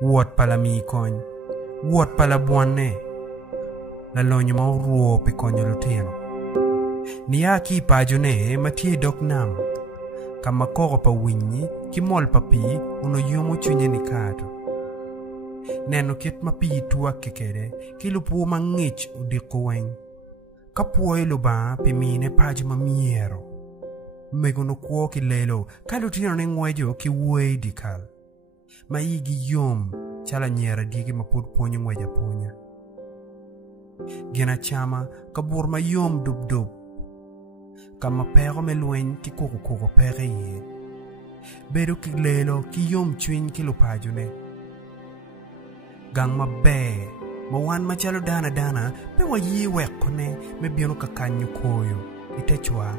wuot pala mi kony, wuot pala buone, la lonyo ma uruo pe konyo lutino. Ni aki pajone matie dok nam, kama koro pa winyi ki mol pa pi uno yomo chunye ni kato. Neno kit ma pi tuwa kekede ki lupu ma ngich udiko weng. Kapuoy luba pe mine paju ma miero. Megono kuo ki lelo ka lutino ne ngwejo ki wuoi dikal. Ma igi yom chala nyera digi ma pud ponyo ngweja ponya. Gina chama kabur ma yom dub. Kama pero me luen ki koko pere ye. Bedo ki lelo ki yom chwin ki lupajune. Gang ma be, ma wan ma chalo dana, pe wa yi wekone me bieno ka kanyo koyo, ite chwa.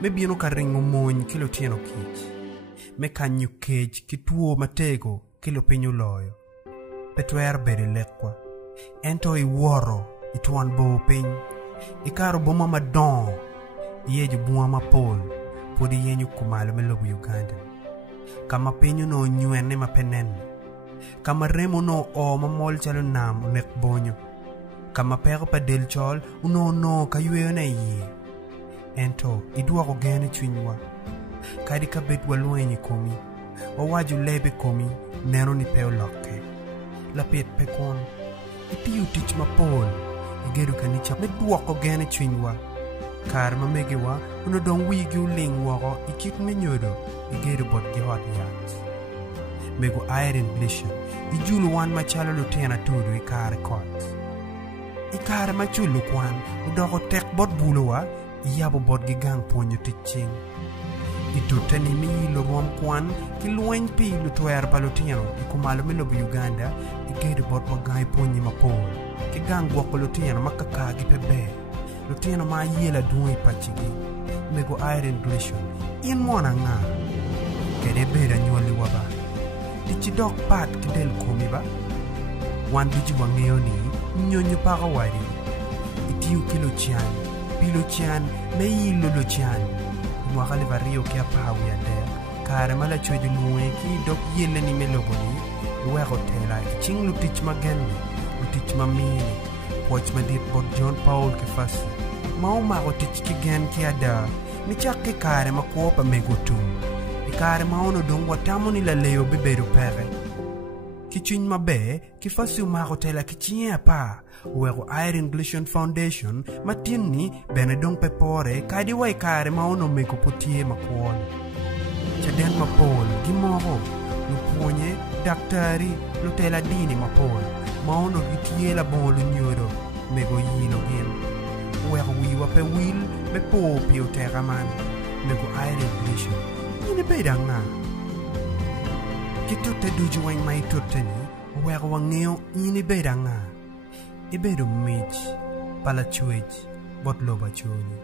Me bieno ka ringo mony ki lutieno kich. Me kanyo kech ki tuo matego ki lupinyo loyo. Petwer bede lekwa. Ento I woro, ituan bo piny. Ikaro boma madon. Iyeju bunga mapol, podi yenyu kumalo me lobu Uganda. Kama penyo no nyuene mapenene. Kama remo no o mamol chalo nam unek bonyo. Kama pero pa del chol uno ka yueyo na iye. Ento, idua ko gene chwinywa. Kadi ka bet waluenyi komi. Wawaju lebe komi, neno ni peo loke. Lapet pekon. Itiyu tich mapol. Igeru kanicha me dua ko gene chwinywa. Kar ma megewa uno don wigi uling wako ikit menyodo igeru bot gi hot yat. Mego iron blisha ijulu wan machalo lutena tudu ikare kot. Ikare machulu kwan udoko tek bot bulowa iyabo bot gi gang ponyo tiching. Itutani mi ilo ruam kwan kilueny pi lutwer pa luteno ikumalo melobu Uganda igeru bot wagai ponyi mapol. Kigang wako luteno makakagi pebe. Lutino ma yela duwe pachigi. Mego iron glation. In mwana nga. Kede beda nyoli waba. Dichi dok pat kidel komi ba. Wan biji wangeo ni. Nyonyo paka wadi. Itiyu kilo chan. Pilo chan. Me yilo lo chan. Mwakali vario kia pawi ya der. Kare mala chweju luwe ki dok yele ni melobo ni. Uweko tela. Ching lutich magende. Lutich mamini. Poch madit bot John Paul kifasi. Maumako tich kigen kiada. Ni chak ki kare makuopa megutum. Ni kare maono dong watamu nila leo beberu pere. Kichwiny mabe, kifasi umako tela kichinye pa. Uweko Iron Glation Foundation, matin ni benedong pepore, kadi wai kare maono mego putie makuon. Chaden mapol, gimoro. Luponye, daktari, lutela dini mapol. Maono gitie la bolu nyoro, mego yino gin. Where we were pe will, me po pio terraman, mego Iron Glation. Yine bedanga. Kitute dujuweng mai tuteni, where wangeo yine bedanga. Ibedo mich, pala chuej, bot loba chuni.